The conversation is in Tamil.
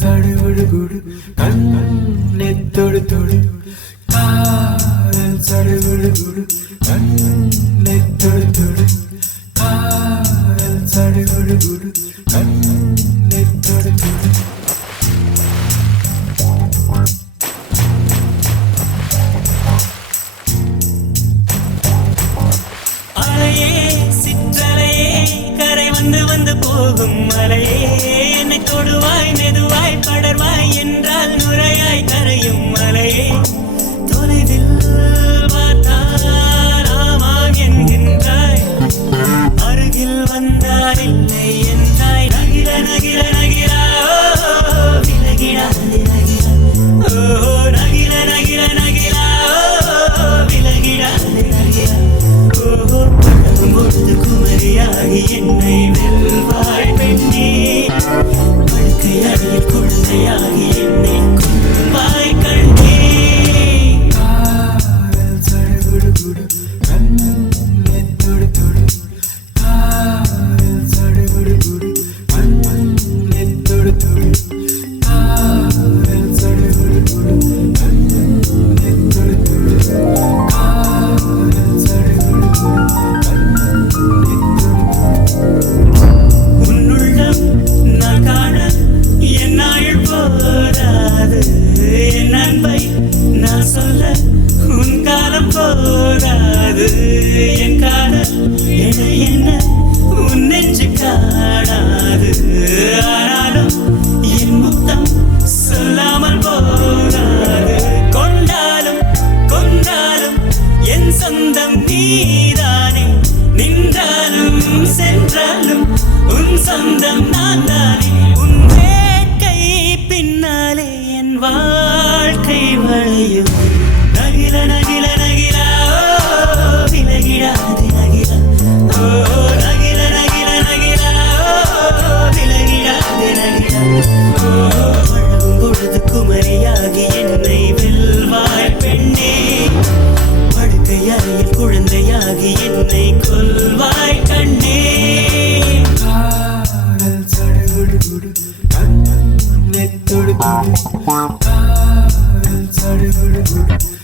சடுகுடு குடு கண்ணை தொடு தொடு. காதல் சடுகுடு குடு கண்ணை தொடு தொடு. காதல் சடுகுடு வந்து வந்து போகும் மலையே. என்னை தொடுவாய் மெதுவாய் படர்வாய் என்றால் நுரையாய் கரையும் மலையே. தொலைவில் பார்த்தாராமாம் என்கின்றாய். அருகில் வந்தாரில்லை என்றாய். நகிர நகிர தாய் என்னை வெல்வாய் பெண்ணே படுக்கை அறையில் நான் காண என் நாள் போராது என்றாலும் உன் சொந்தம் நான் தானே Thank you.